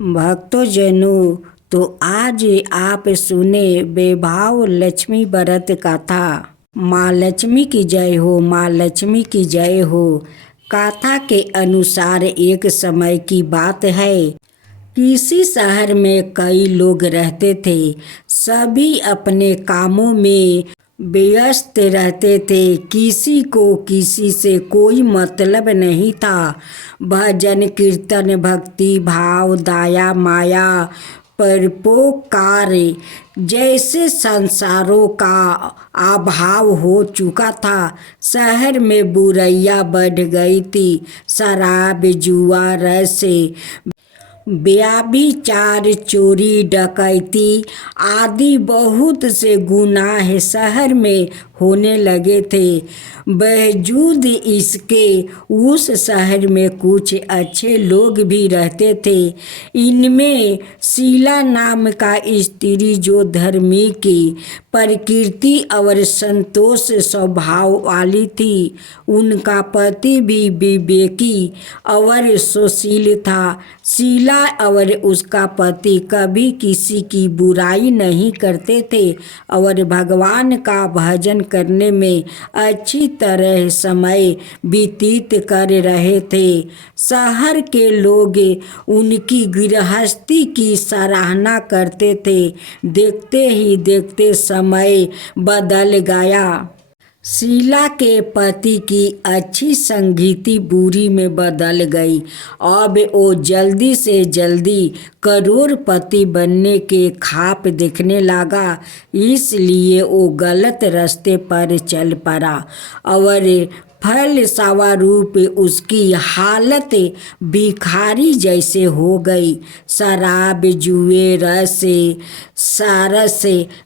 भक्तजनों, तो आज आप सुने वैभव लक्ष्मी व्रत कथा। माँ लक्ष्मी की जय हो, माँ लक्ष्मी की जय हो। कथा के अनुसार एक समय की बात है। किसी शहर में कई लोग रहते थे। सभी अपने कामों में व्यस्त रहते थे। किसी को किसी से कोई मतलब नहीं था। भजन कीर्तन, भक्ति भाव, दया माया, परोपकार जैसे संसारों का अभाव हो चुका था। शहर में बुराइयां बढ़ गई थी। शराब, जुआ, रस, व्यभिचार, चोरी, डकैती आदि बहुत से गुनाह शहर में होने लगे थे। बावजूद इसके उस शहर में कुछ अच्छे लोग भी रहते थे। इनमें शीला नाम का स्त्री जो धर्मी की प्रकृति और संतोष स्वभाव वाली थी। उनका पति भी विवेकी और सुशील था। शीला और उसका पति कभी किसी की बुराई नहीं करते थे और भगवान का भजन करने में अच्छी तरह समय व्यतीत कर रहे थे। शहर के लोग उनकी गृहस्थी की सराहना करते थे। देखते ही देखते समय बदल गया। शीला के पति की अच्छी संगति बुरी में बदल गई। अब वो जल्दी से जल्दी करोड़पति बनने के ख्वाब देखने लगा। इसलिए वो गलत रास्ते पर चल पड़ा और फलस्वरूप उसकी हालत भिखारी जैसे हो गई। शराब, जुए, रस, सरस,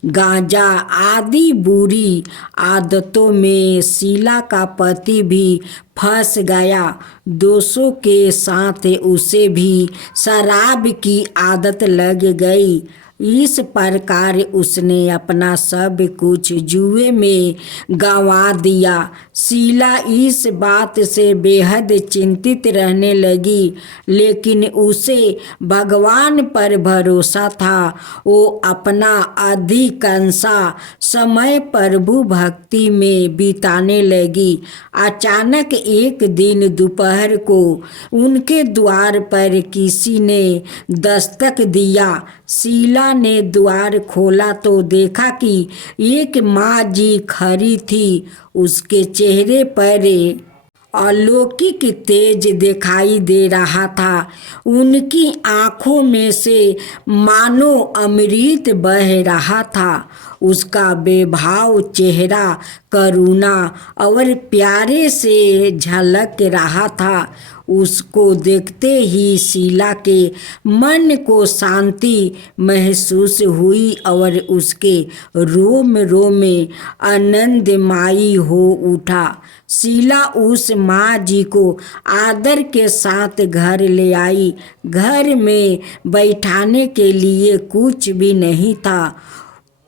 गांजा आदि बुरी आदतों में शीला का पति भी फंस गया। दोस्तों के साथ उसे भी शराब की आदत लग गई। इस प्रकार उसने अपना सब कुछ जुए में गंवा दिया। शीला इस बात से बेहद चिंतित रहने लगी, लेकिन उसे भगवान पर भरोसा था। वो अपना अधिकांश समय प्रभु भक्ति में बिताने लगी। अचानक एक दिन दोपहर को उनके द्वार पर किसी ने दस्तक दिया। शीला ने द्वार खोला तो देखा कि एक माँ जी खड़ी थी। उसके चेहरे पर अलौकिक तेज दिखाई दे रहा था। उनकी आंखों में से मानो अमृत बह रहा था। उसका बेभाव चेहरा करुणा और प्यारे से झलक रहा था। उसको देखते ही शीला के मन को शांति महसूस हुई और उसके रोम रोम में आनंदमयी हो उठा। शीला उस माँ जी को आदर के साथ घर ले आई। घर में बैठाने के लिए कुछ भी नहीं था।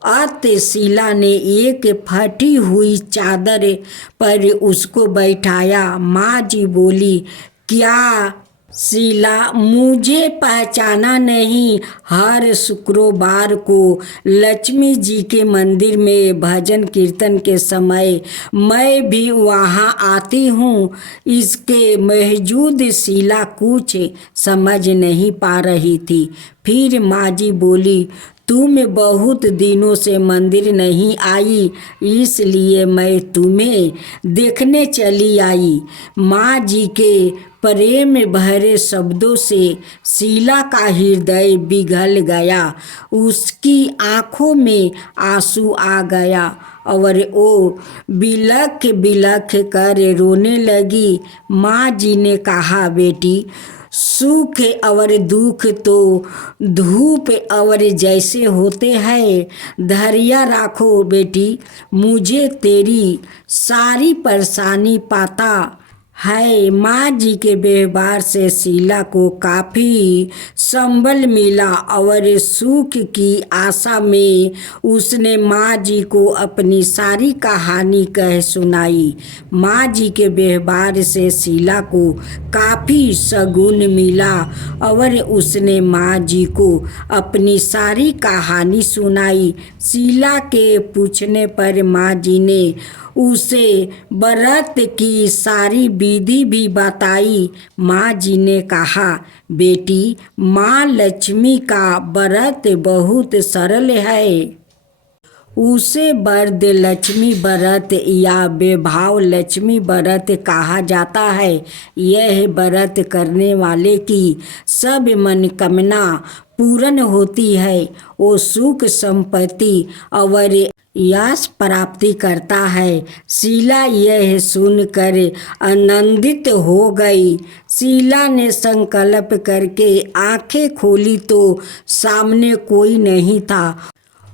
अतः शीला ने एक फटी हुई चादर पर उसको बैठाया। माँ जी बोली, क्या शीला, मुझे पहचाना नहीं? हर शुक्रवार को लक्ष्मी जी के मंदिर में भजन कीर्तन के समय मैं भी वहाँ आती हूँ। इसके बावजूद शीला कुछ समझ नहीं पा रही थी। फिर माँ जी बोली, तुम बहुत दिनों से मंदिर नहीं आई, इसलिए मैं तुम्हें देखने चली आई। माँ जी के प्रेम भरे शब्दों से शीला का हृदय पिघल गया। उसकी आंखों में आंसू आ गया और वो बिलख बिलख कर रोने लगी। माँ जी ने कहा, बेटी, सुख और दुख तो धूप और जैसे होते हैं। धैर्य रखो बेटी, मुझे तेरी सारी परेशानी पता है। माँ जी के व्यवहार से शीला को काफ़ी संबल मिला और सुख की आशा में उसने माँ जी को अपनी सारी कहानी कह सुनाई। माँ जी के व्यवहार से शीला को काफ़ी सुकून मिला और उसने माँ जी को अपनी सारी कहानी सुनाई। शीला के पूछने पर माँ जी ने उसे व्रत की सारी विधि भी बताई। माँ जी ने कहा, बेटी, माँ लक्ष्मी का व्रत बहुत सरल है। उसे वरद लक्ष्मी व्रत या वैभव लक्ष्मी व्रत कहा जाता है। यह व्रत करने वाले की सब मनोकामना पूर्ण होती है। वो सुख संपत्ति और यश प्राप्ति करता है। शीला यह सुनकर आनंदित हो गई। शीला ने संकल्प करके आंखें खोली तो सामने कोई नहीं था।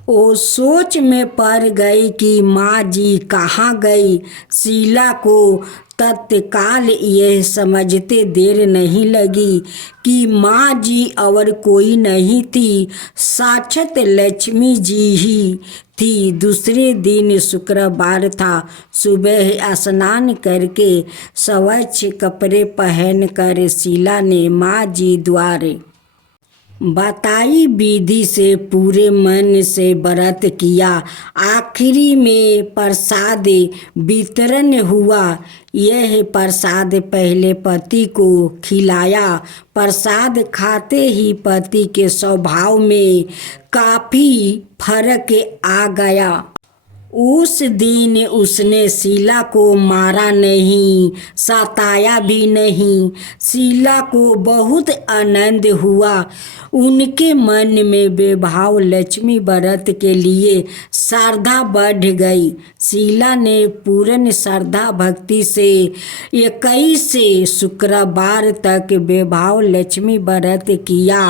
वो सोच में पड़ गई कि माँ जी कहाँ गई। शीला को तत्काल यह समझते देर नहीं लगी कि माँ जी और कोई नहीं थी, साक्षात लक्ष्मी जी ही थी। दूसरे दिन शुक्रवार था। सुबह स्नान करके स्वच्छ कपड़े पहनकर शीला ने माँ जी द्वारे बताई विधि से पूरे मन से व्रत किया। आखिरी में प्रसाद वितरण हुआ। यह प्रसाद पहले पति को खिलाया। प्रसाद खाते ही पति के स्वभाव में काफ़ी फर्क आ गया। उस दिन उसने शीला को मारा नहीं, सताया भी नहीं। शीला को बहुत आनंद हुआ। उनके मन में वैभव लक्ष्मी व्रत के लिए श्रद्धा बढ़ गई। शीला ने पूर्ण श्रद्धा भक्ति से 21 शुक्रवार तक वैभव लक्ष्मी व्रत किया।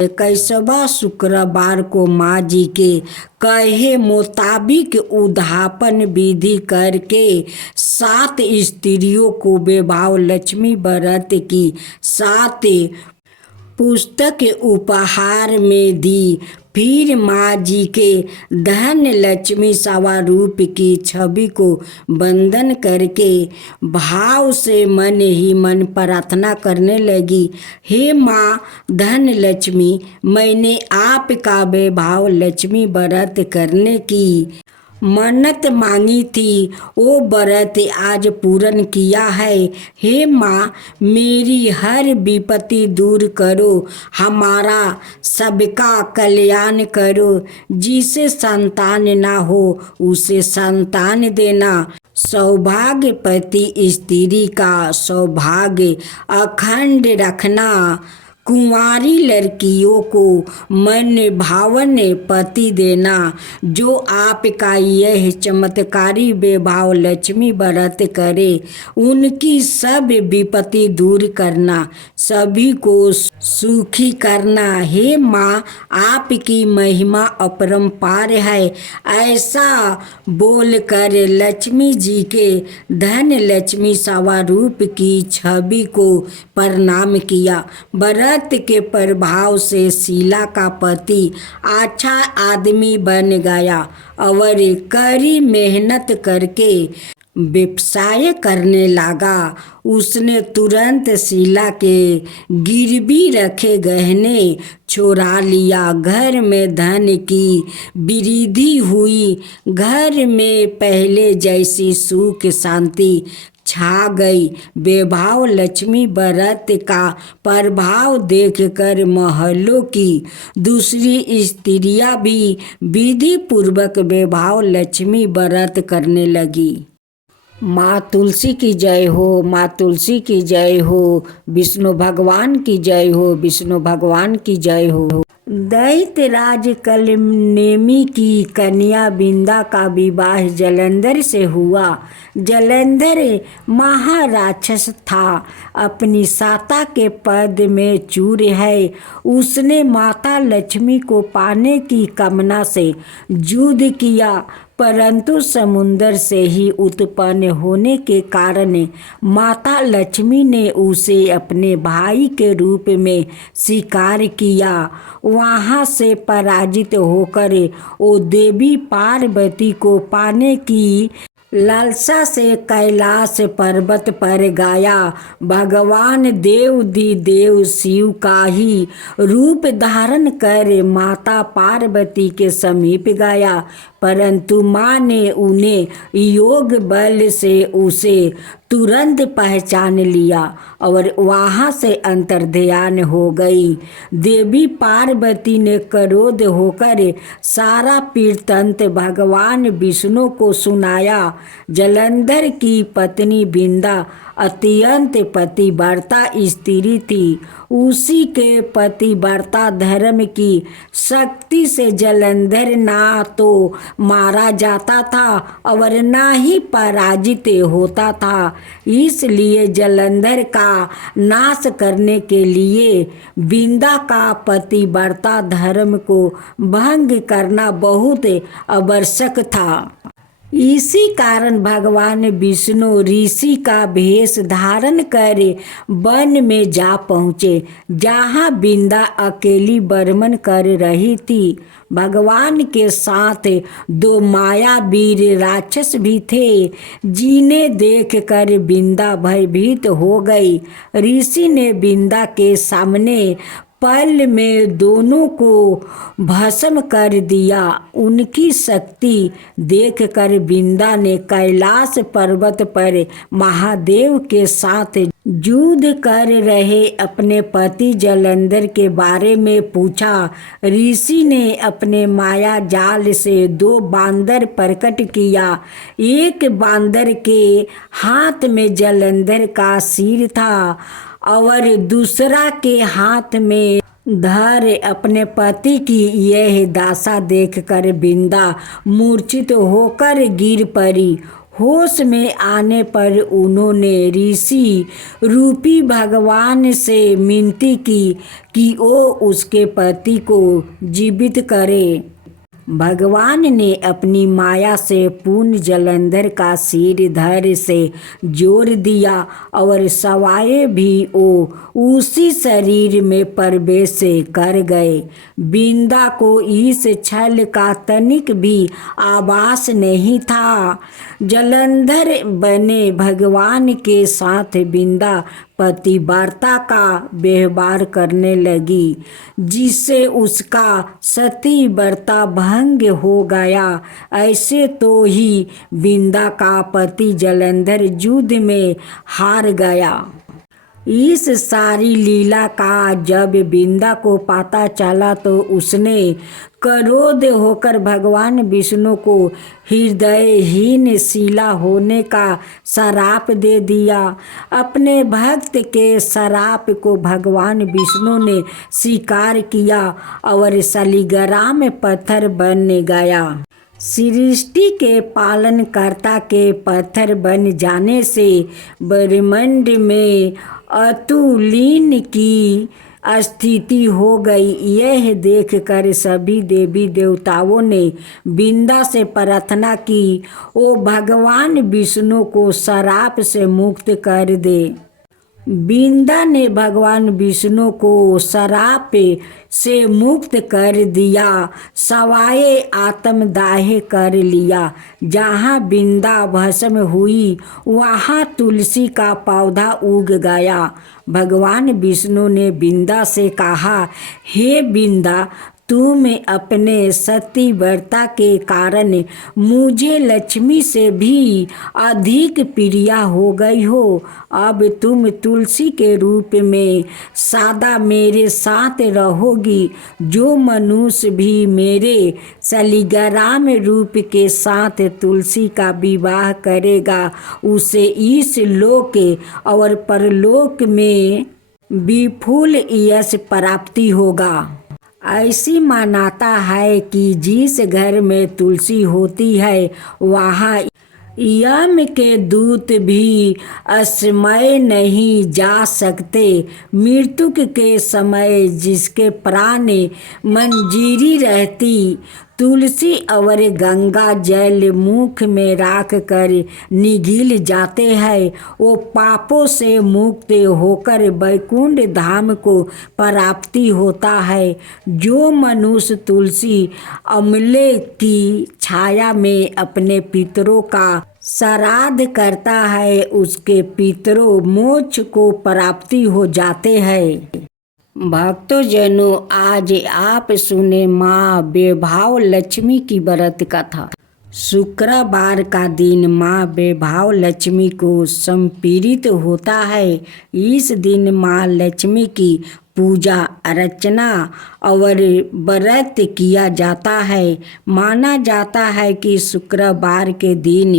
21वां शुक्रवार को माँ जी के कहे मुताबिक उद्यापन विधि करके 7 स्त्रियों को वैभव लक्ष्मी व्रत की 7 पुस्तक उपहार में दी। फिर माँ जी के धन लक्ष्मी स्वरूप की छवि को वंदन करके भाव से मन ही मन प्रार्थना करने लगी, हे माँ धन लक्ष्मी, मैंने आपका वैभव लक्ष्मी व्रत करने की मन्नत मांगी थी, वो व्रत आज पूर्ण किया है। हे माँ, मेरी हर विपत्ति दूर करो, हमारा सबका कल्याण करो। जिसे संतान ना हो उसे संतान देना। सौभाग्यवती स्त्री का सौभाग्य अखंड रखना। कुंवारी लड़कियों को मन भावन पति देना। जो आपका यह चमत्कारी वैभव लक्ष्मी व्रत करे, उनकी सब विपत्ति दूर करना, सभी को सुखी करना। हे माँ, आपकी महिमा अपरंपार है। ऐसा बोलकर लक्ष्मी जी के धन लक्ष्मी स्वरूप की छवि को प्रणाम किया। व्रत के प्रभाव से शीला का पति अच्छा आदमी बन गया और कड़ी मेहनत करके व्यवसाय करने लगा। उसने तुरंत शीला के गिरवी रखे गहने चुरा लिया। घर में धन की वृद्धि हुई। घर में पहले जैसी सुख शांति छा गई। वैभव लक्ष्मी व्रत का प्रभाव देखकर महलों की दूसरी स्त्रियां भी विधि पूर्वक वैभव लक्ष्मी व्रत करने लगी। माँ तुलसी की जय हो, माँ तुलसी की जय हो, विष्णु भगवान की जय हो, विष्णु भगवान की जय हो। दैत्यराज कलनेमी की कन्या बिंदा का विवाह जलंधर से हुआ। जलंधर महाराक्षस था, अपनी सत्ता के पद में चूर है। उसने माता लक्ष्मी को पाने की कामना से युद्ध किया, परंतु समुद्र से ही उत्पन्न होने के कारण माता लक्ष्मी ने उसे अपने भाई के रूप में स्वीकार किया। वहाँ से पराजित होकर वो देवी पार्वती को पाने की लालसा से कैलाश पर्वत पर गया। भगवान देव शिव का ही रूप धारण कर माता पार्वती के समीप गया, परंतु माँ ने उन्हें योग बल से उसे तुरंत पहचान लिया और वहाँ से अंतर्ध्यान हो गई। देवी पार्वती ने क्रोध होकर सारा वृत्तांत भगवान विष्णु को सुनाया। जलंधर की पत्नी बिंदा अत्यंत पतिव्रता स्त्री थी। उसी के पतिव्रता धर्म की शक्ति से जलंधर ना तो मारा जाता था और ना ही पराजित होता था। इसलिए जलंधर का नाश करने के लिए बिंदा का पतिव्रता धर्म को भंग करना बहुत आवश्यक था। इसी कारण भगवान विष्णु ऋषि का भेष धारण कर वन में जा पहुँचे, जहाँ बिंदा अकेली भ्रमण कर रही थी। भगवान के साथ 2 मायावीर राक्षस भी थे, जिन्हें देखकर बिंदा भयभीत हो गई। ऋषि ने बिंदा के सामने पल में दोनों को भस्म कर दिया। उनकी शक्ति देखकर बिंदा ने कैलाश पर्वत पर महादेव के साथ युद्ध कर रहे अपने पति जलंधर के बारे में पूछा। ऋषि ने अपने माया जाल से 2 बांदर प्रकट किया। एक बांदर के हाथ में जलंधर का सिर था और दूसरा के हाथ में धर। अपने पति की यह दशा देखकर बिंदा मूर्छित होकर गिर पड़ी। होश में आने पर उन्होंने ऋषि रूपी भगवान से विनती की कि वो उसके पति को जीवित करे। भगवान ने अपनी माया से पूर्ण जलंधर का सिर धड़ से जोड़ दिया और सवाए भी वो उसी शरीर में प्रवेश कर गए। बिंदा को इस छल का तनिक भी आभास नहीं था। जलंधर बने भगवान के साथ बिंदा पतिव्रता का व्यवहार करने लगी, जिससे उसका सतीव्रता भंग हो गया। ऐसे तो ही बिंदा का पति जलंधर युद्ध में हार गया। इस सारी लीला का जब बिंदा को पता चला तो उसने क्रोध होकर भगवान विष्णु को हृदयहीन शिला होने का श्राप दे दिया। अपने भक्त के श्राप को भगवान विष्णु ने स्वीकार किया और शालिग्राम पत्थर बन गया। सृष्टि के पालनकर्ता के पत्थर बन जाने से ब्रह्मांड में अतुलिन की स्थिति हो गई। यह देखकर सभी देवी देवताओं ने बिंदा से प्रार्थना की, ओ भगवान विष्णु को श्राप से मुक्त कर दे। बिंदा ने भगवान विष्णु को श्राप से मुक्त कर दिया, सवाए आत्मदाह कर लिया। जहाँ बिंदा भस्म हुई वहाँ तुलसी का पौधा उग गया। भगवान विष्णु ने बिंदा से कहा, हे बिंदा, तुम अपने सतीव्रता के कारण मुझे लक्ष्मी से भी अधिक प्रिय हो गई हो। अब तुम तुलसी के रूप में सदा मेरे साथ रहोगी। जो मनुष्य भी मेरे शालिग्राम रूप के साथ तुलसी का विवाह करेगा, उसे इस लोक और परलोक में विपुल यश प्राप्ति होगा। ऐसी मान्यता है कि जिस घर में तुलसी होती है वहाँ यम के दूत भी असमय नहीं जा सकते। मृत्यु के समय जिसके प्राण मंजीरी रहती, तुलसी और गंगा जल मुख में राख कर निगल जाते हैं। वो पापों से मुक्त होकर वैकुंठ धाम को प्राप्ति होता है। जो मनुष्य तुलसी अमले की छाया में अपने पितरों का श्राद्ध करता है, उसके पितरों मोक्ष को प्राप्ति हो जाते हैं। भक्तजनों, आज आप सुने माँ वैभव लक्ष्मी की व्रत कथा। शुक्रवार का दिन माँ वैभव लक्ष्मी को समर्पित होता है। इस दिन माँ लक्ष्मी की पूजा अर्चना और व्रत किया जाता है। माना जाता है कि शुक्रवार के दिन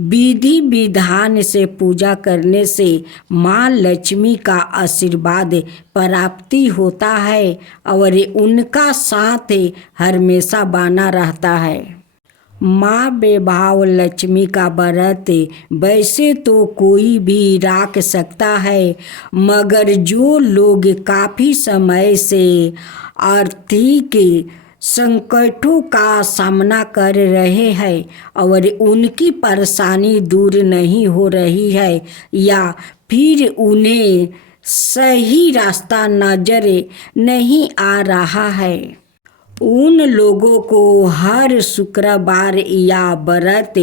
विधि विधान से पूजा करने से माँ लक्ष्मी का आशीर्वाद प्राप्ति होता है और उनका साथ हमेशा बना रहता है। माँ वैभव लक्ष्मी का व्रत वैसे तो कोई भी रख सकता है, मगर जो लोग काफ़ी समय से आर्थिक संकटों का सामना कर रहे हैं और उनकी परेशानी दूर नहीं हो रही है, या फिर उन्हें सही रास्ता नजर नहीं आ रहा है, उन लोगों को हर शुक्रवार या व्रत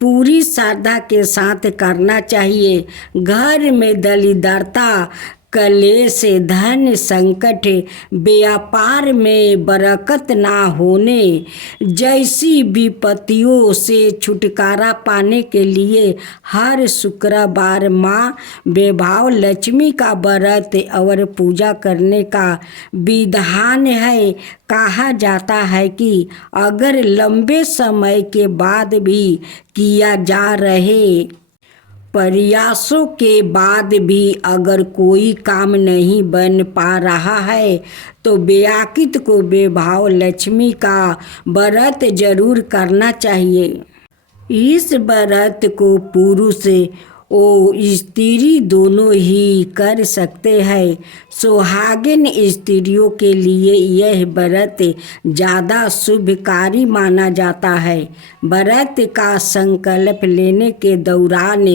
पूरी श्रद्धा के साथ करना चाहिए। घर में दरिद्रता, कलेश, धन संकट, व्यापार में बरकत ना होने जैसी विपत्तियों से छुटकारा पाने के लिए हर शुक्रवार माँ वैभव लक्ष्मी का व्रत और पूजा करने का विधान है। कहा जाता है कि अगर लंबे समय के बाद भी किया जा रहे प्रयासों के बाद भी अगर कोई काम नहीं बन पा रहा है, तो व्यक्ति को वैभव लक्ष्मी का व्रत जरूर करना चाहिए। इस व्रत को पुरुष और स्त्री दोनों ही कर सकते हैं। सुहागिन स्त्रियों के लिए यह व्रत ज़्यादा शुभकारी माना जाता है। व्रत का संकल्प लेने के दौरान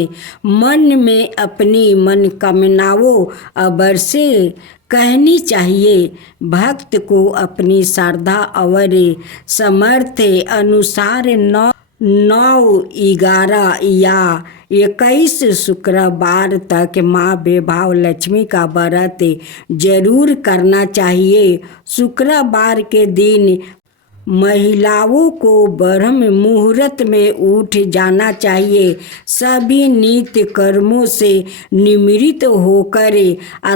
मन में अपनी मनोकामनाओं अवश्य कहनी चाहिए। भक्त को अपनी श्रद्धा और सामर्थ्य अनुसार 9, 11 या 21 शुक्रवार तक माँ वैभव लक्ष्मी का व्रत जरूर करना चाहिए। शुक्रवार के दिन महिलाओं को ब्रह्म मुहूर्त में उठ जाना चाहिए। सभी नित्य कर्मों से निवृत्त होकर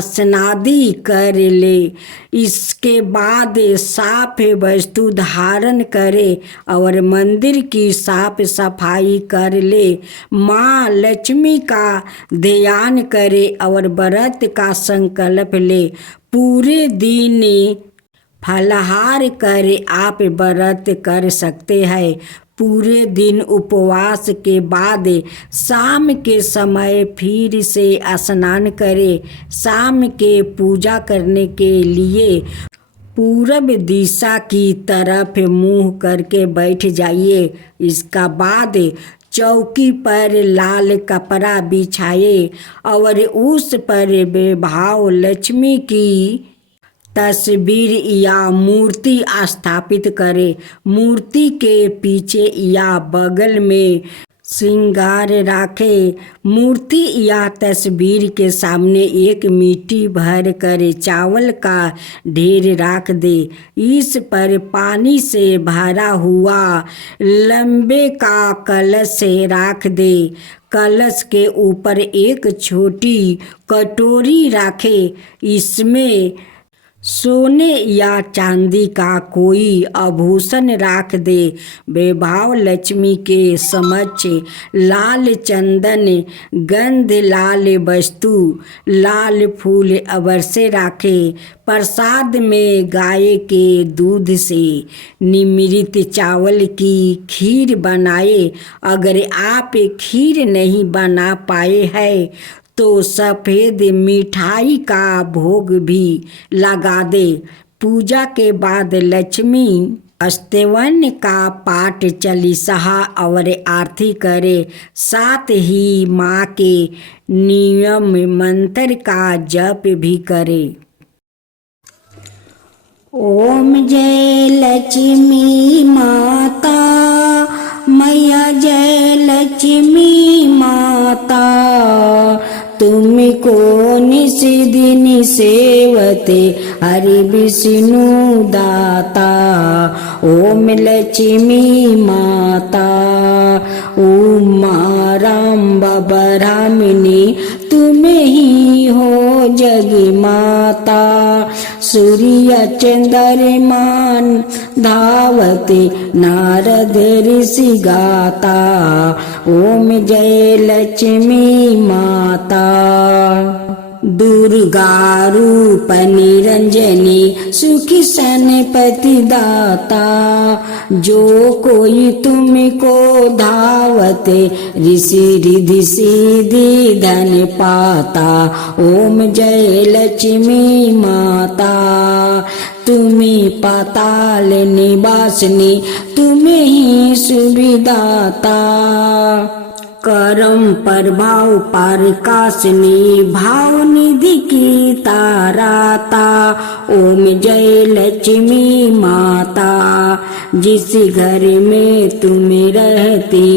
स्नादि कर ले। इसके बाद साफ वस्तु धारण करे और मंदिर की साफ सफाई कर ले। माँ लक्ष्मी का ध्यान करे और व्रत का संकल्प ले। पूरे दिन फलाहार कर आप व्रत कर सकते हैं। पूरे दिन उपवास के बाद शाम के समय फिर से स्नान करें। शाम के पूजा करने के लिए पूरब दिशा की तरफ मुंह करके बैठ जाइए। इसका बाद चौकी पर लाल कपड़ा बिछाए और उस पर वैभव लक्ष्मी की तस्वीर या मूर्ति स्थापित करें। मूर्ति के पीछे या बगल में श्रृंगार रखें। मूर्ति या तस्वीर के सामने एक मिट्टी भर कर चावल का ढेर रख दे। इस पर पानी से भरा हुआ लंबे का कलश रख दे। कलश के ऊपर एक छोटी कटोरी रखे। इसमें सोने या चांदी का कोई आभूषण रख दे। वैभव लक्ष्मी के समक्ष लाल चंदन, गंध लाल वस्तु, लाल फूल अवश्य रखे। प्रसाद में गाय के दूध से निर्मित चावल की खीर बनाए। अगर आप खीर नहीं बना पाए हैं तो सफ़ेद मिठाई का भोग भी लगा दे। पूजा के बाद लक्ष्मी स्तवन का पाठ चालीसा और आरती करे, साथ ही माँ के नियम मंत्र का जप भी करे। ओम जय लक्ष्मी माता, मैया जय लक्ष्मी माता, तुमको निस दिन सेवते हरि विष्णु दाता। ओम लक्ष्मी माता, उमा राम ब्रह्मणी, तुम ही हो जग माता। सूर्य चंद्रमान धावते नारद ऋषि गाता। ओम जय लक्ष्मी माता। दुर्गा रूप निरंजनी, सुखी सनपति दाता, जो कोई तुमको धावते ऋषि रिधि सिद्धि धन पाता। ओम जय लक्ष्मी माता, तुम्हें पाताल निवासिनी, तुम्हें ही सुविदाता। करम प्रभाव प्रकाशनी, भाव निधि की ताराता। ओम जय लक्ष्मी माता, जिस घर में तुम रहती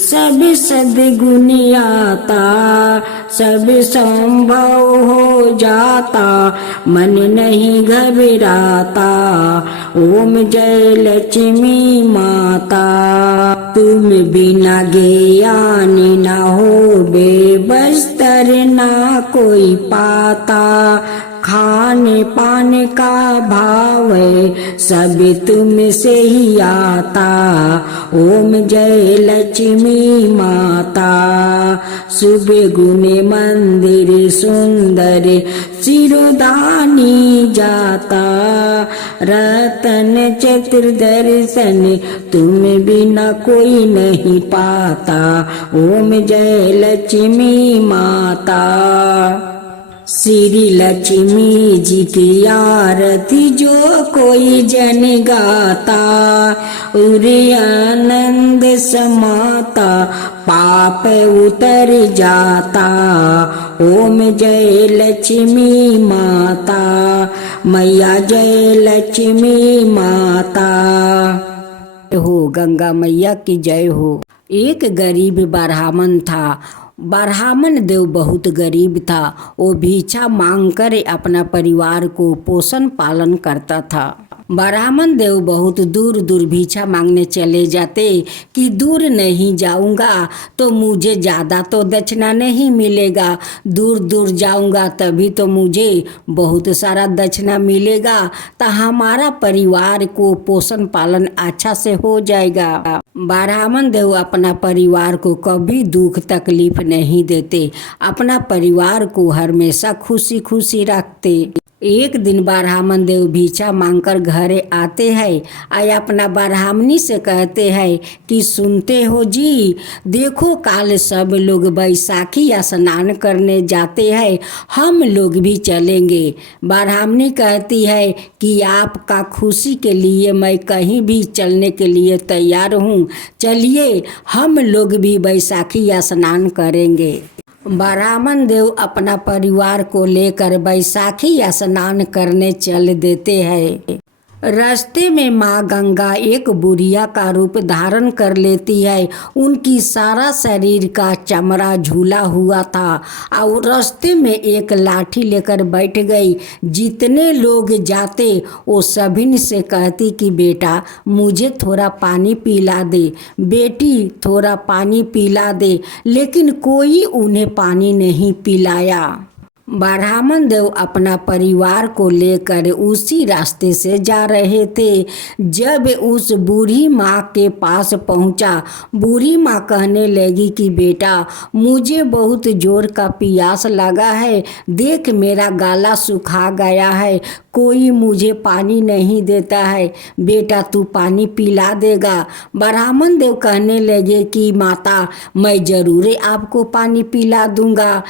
सब सद्गुण आता। सब संभव हो जाता, मन नहीं घबराता। ओम जय लक्ष्मी माता, तुम बिना ज्ञान ना हो बेबस्तर ना कोई पाता। खाने पाने का भाव सब तुम से ही आता। ओम जय लक्ष्मी माता, सुबह गुने मंदिर सुंदर सिरोधानी जाता। रतन चतुर्दर्शन तुम बिना कोई नहीं पाता। ओम जय लक्ष्मी माता। श्री लक्ष्मी जी की आरती जो कोई जन गाता, उरे आनंद समाता, पाप उतर जाता। ओम जय लक्ष्मी माता, मैया जय लक्ष्मी माता। हो गंगा मैया की जय हो। एक गरीब ब्राह्मण था। ब्राह्मण देव बहुत गरीब था। वो भिक्षा मांगकर अपना परिवार को पोषण पालन करता था। ब्राह्मण देव बहुत दूर दूर भिक्षा मांगने चले जाते कि दूर नहीं जाऊंगा तो मुझे ज़्यादा तो दक्षिणा नहीं मिलेगा, दूर दूर जाऊंगा तभी तो मुझे बहुत सारा दक्षिणा मिलेगा, तो हमारा परिवार को पोषण पालन अच्छा से हो जाएगा। ब्राह्मण देव अपना परिवार को कभी दुख तकलीफ नहीं देते, अपना परिवार को हमेशा खुशी खुशी रखते। एक दिन ब्राह्मण देव भिक्षा मांगकर घरे आते हैं और अपना ब्राह्मणी से कहते हैं कि सुनते हो जी, देखो काल सब लोग बैसाखी स्नान करने जाते हैं, हम लोग भी चलेंगे। ब्राह्मणी कहती है कि आपका खुशी के लिए मैं कहीं भी चलने के लिए तैयार हूँ, चलिए हम लोग भी बैसाखी स्नान करेंगे। ब्राह्मण देव अपना परिवार को लेकर बैसाखी स्नान करने चल देते हैं। रास्ते में माँ गंगा एक बुढ़िया का रूप धारण कर लेती है। उनकी सारा शरीर का चमड़ा झूला हुआ था और रास्ते में एक लाठी लेकर बैठ गई। जितने लोग जाते वो सभी से कहती कि बेटा मुझे थोड़ा पानी पिला दे, बेटी थोड़ा पानी पिला दे, लेकिन कोई उन्हें पानी नहीं पिलाया। ब्राह्मण देव अपना परिवार को लेकर उसी रास्ते से जा रहे थे। जब उस बूढ़ी माँ के पास पहुँचा, बूढ़ी माँ कहने लगी कि बेटा मुझे बहुत जोर का प्यास लगा है, देख मेरा गला सूखा गया है, कोई मुझे पानी नहीं देता है, बेटा तू पानी पिला देगा। ब्राह्मण देव कहने लगे कि माता मैं ज़रूर आपको पानी पिला दूंगा,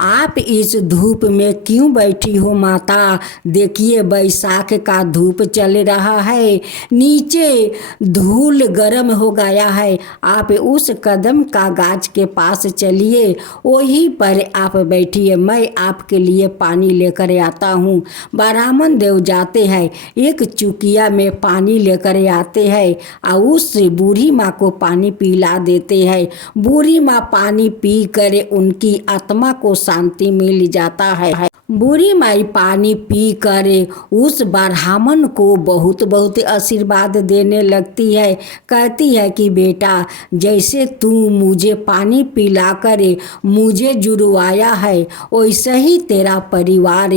आप इस धूप में क्यों बैठी हो माता? देखिए बैसाख का धूप चल रहा है, नीचे धूल गर्म हो गया है। आप उस कदम का गाछ के पास चलिए, वहीं पर आप बैठिए, मैं आपके लिए पानी लेकर आता हूँ। ब्राह्मण देव जाते हैं, एक चुकिया में पानी लेकर आते हैं और उस बूढ़ी माँ को पानी पिला देते हैं। बूढ़ी माँ पानी पी कर उनकी आत्मा को शांति मिल जाता है। बूढ़ी माई पानी पी कर उस ब्राह्मण को बहुत बहुत आशीर्वाद देने लगती है। कहती है कि बेटा, जैसे तू मुझे पानी पिलाकर मुझे जुड़वाया है, वैसे ही तेरा परिवार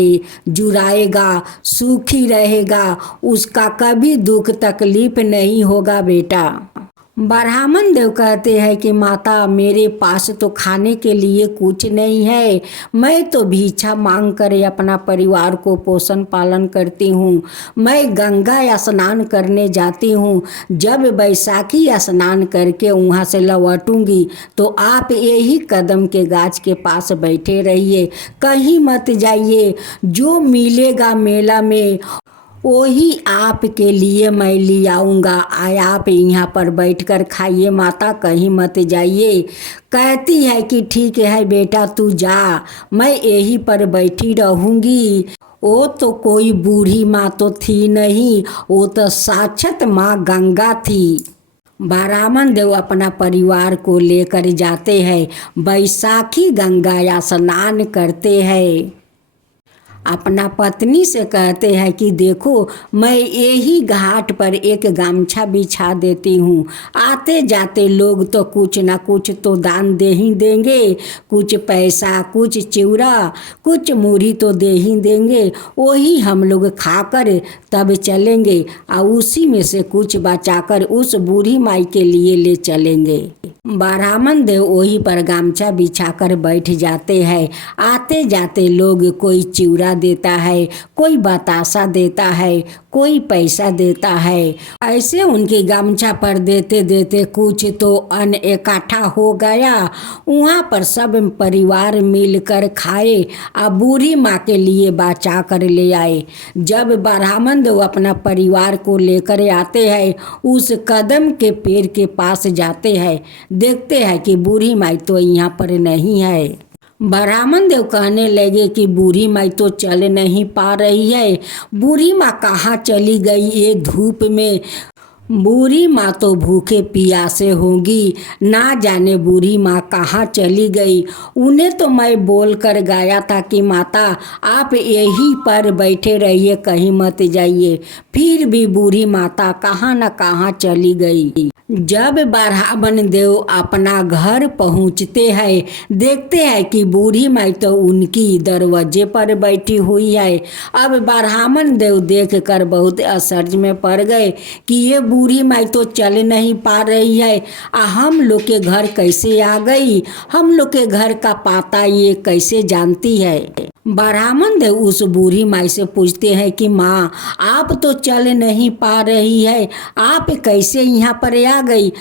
जुड़ाएगा, सुखी रहेगा, उसका कभी दुख तकलीफ नहीं होगा बेटा। ब्राह्मण देव कहते हैं कि माता, मेरे पास तो खाने के लिए कुछ नहीं है, मैं तो भिक्षा मांग कर अपना परिवार को पोषण पालन करती हूँ। मैं गंगा स्नान करने जाती हूँ, जब बैसाखी स्नान करके वहाँ से लौटूंगी तो आप यही कदम के गाछ के पास बैठे रहिए, कहीं मत जाइए। जो मिलेगा मेला में वही आपके लिए मैं ले आऊँगा, आप यहाँ पर बैठकर खाइए माता, कहीं मत जाइए। कहती है कि ठीक है बेटा, तू जा, मैं यहीं पर बैठी रहूँगी। वो तो कोई बूढ़ी माँ तो थी नहीं, वो तो साक्षात माँ गंगा थी। ब्राह्मण देव अपना परिवार को लेकर जाते हैं, बैसाखी गंगा स्नान करते हैं। अपना पत्नी से कहते हैं कि देखो, मैं यही घाट पर एक गमछा बिछा देती हूँ, आते जाते लोग तो कुछ ना कुछ तो दान दे ही देंगे, कुछ पैसा, कुछ चिवड़ा, कुछ मूढ़ी तो दे ही देंगे, वही हम लोग खाकर तब चलेंगे और उसी में से कुछ बचाकर उस बूढ़ी माई के लिए ले चलेंगे। ब्राह्मण देव वही पर गामछा बिछाकर बैठ जाते हैं। आते जाते लोग कोई चिवड़ा देता है, कोई बतासा देता है, कोई पैसा देता है। ऐसे उनके गामछा पर देते देते कुछ तो अन्न इकट्ठा हो गया। वहाँ पर सब परिवार मिलकर खाए और बूढ़ी माँ के लिए बचा कर ले आए। जब ब्राह्मण देव अपना परिवार को लेकर आते हैं, उस कदम के पेड़ के पास जाते हैं, देखते हैं कि बूढ़ी माई तो यहाँ पर नहीं है। ब्राह्मण देव कहने लगे कि बूढ़ी माई तो चल नहीं पा रही है, बूढ़ी माँ कहाँ चली गई ये धूप में? बूढ़ी माँ तो भूखे प्यासे होंगी, ना जाने बूढ़ी माँ कहाँ चली गई। उन्हें तो मैं बोल कर गाया था कि माता, आप यहीं पर बैठे रहिए, कहीं मत जाइए, फिर भी बूढ़ी माता कहाँ न कहाँ चली गई। जब ब्राह्मण देव अपना घर पहुँचते हैं, देखते हैं कि बूढ़ी माई तो उनकी दरवाजे पर बैठी हुई है। अब ब्राह्मण देव देख कर बहुत आश्चर्य में पड़ गए कि ये बूढ़ी माई तो चल नहीं पा रही है, हम लोग के घर कैसे आ गई, हम लोग के घर का पता ये कैसे जानती है। ब्राह्मण देव उस बूढ़ी माई से पूछते हैं कि माँ, आप तो चल नहीं पा रही है, आप कैसे यहाँ पर आ गई,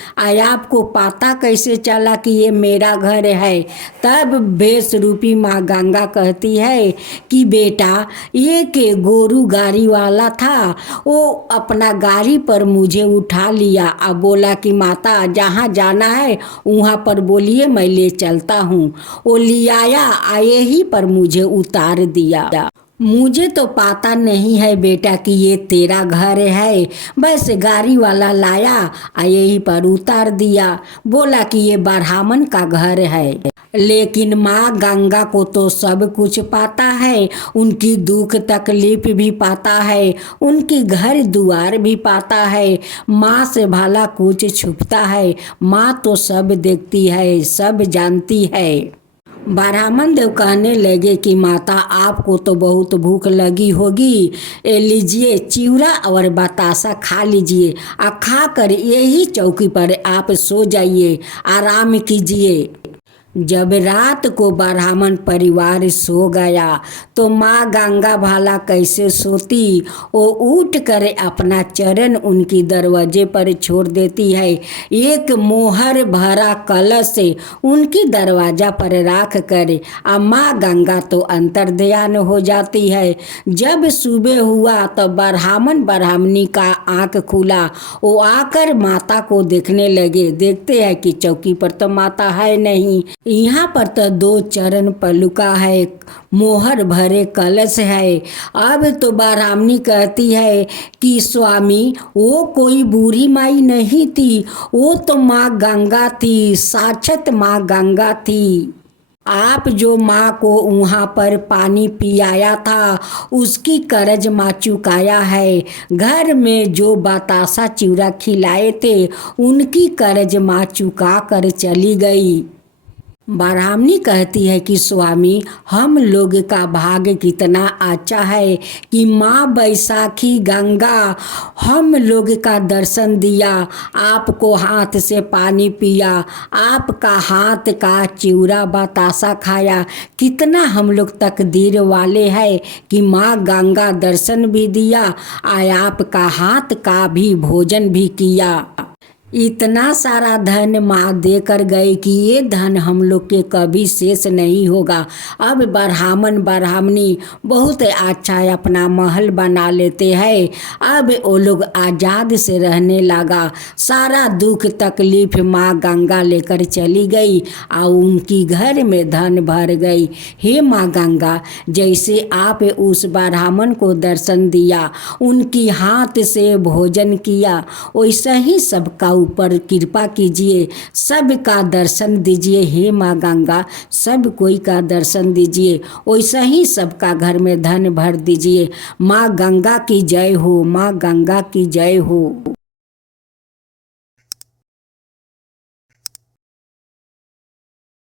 आपको पता कैसे चला कि ये मेरा घर है? तब भेष रूपी माँ गंगा कहती है कि बेटा, ये के गोरू गाड़ी वाला था, वो अपना गाड़ी पर मुझे उठा लिया और बोला कि माता जहाँ जाना है वहाँ पर बोलिए, मैं ले चलता हूँ। वो ले आया, आए ही पर मुझे उतार दिया। मुझे तो पता नहीं है बेटा कि ये तेरा घर है, बस गाड़ी वाला लाया और यहीं पर उतार दिया, बोला कि ये ब्राह्मण का घर है। लेकिन माँ गंगा को तो सब कुछ पता है, उनकी दुख तकलीफ भी पता है, उनकी घर दुआर भी पता है। माँ से भला कुछ छुपता है? माँ तो सब देखती है, सब जानती है। ब्राह्मण देव कहने लगे कि माता, आपको तो बहुत भूख लगी होगी, लीजिए चिवड़ा और बतासा खा लीजिए, खा कर यही चौकी पर आप सो जाइए, आराम कीजिए। जब रात को ब्राह्मण परिवार सो गया तो माँ गंगा भाला कैसे सोती। वो उठ कर अपना चरण उनकी दरवाजे पर छोड़ देती है। एक मोहर भरा कलश उनकी दरवाजा पर रख कर माँ गंगा तो अंतर्ध्यान हो जाती है। जब सुबह हुआ तो ब्राह्मण ब्राह्मणी का आँख खुला। वो आकर माता को देखने लगे। देखते हैं कि चौकी पर तो माता है नहीं, यहाँ पर तो 2 चरण पलुका है, मोहर भरे कलश है। अब तो ब्राह्मणी कहती है कि स्वामी वो कोई बूढ़ी माई नहीं थी, वो तो माँ गंगा थी, साक्षात माँ गंगा थी। आप जो माँ को वहाँ पर पानी पियाया था उसकी कर्ज माँ चुकाया है। घर में जो बतासा चिवड़ा खिलाए थे उनकी कर्ज माँ चुका कर चली गई। ब्राह्मणी कहती है कि स्वामी हम लोग का भाग्य कितना अच्छा है कि माँ बैसाखी गंगा हम लोग का दर्शन दिया, आपको हाथ से पानी पिया, आपका हाथ का चिवड़ा बतासा खाया। कितना हम लोग तकदीर वाले हैं कि माँ गंगा दर्शन भी दिया और आपका हाथ का भी भोजन भी किया। इतना सारा धन माँ देकर गए कि ये धन हम लोग के कभी शेष नहीं होगा। अब ब्राह्मण ब्राह्मणी बहुत अच्छा अपना महल बना लेते हैं। अब वो लोग आज़ाद से रहने लगा। सारा दुख तकलीफ माँ गंगा लेकर चली गई और उनकी घर में धन भर गई। हे माँ गंगा, जैसे आप उस ब्राह्मण को दर्शन दिया, उनकी हाथ से भोजन किया, वैसा ही सबका ऊपर कृपा कीजिए, सबका दर्शन दीजिए। हे माँ गंगा, सब कोई का दर्शन दीजिए, वैसा ही सबका घर में धन भर दीजिए। माँ गंगा की जय हो, माँ गंगा की जय हो।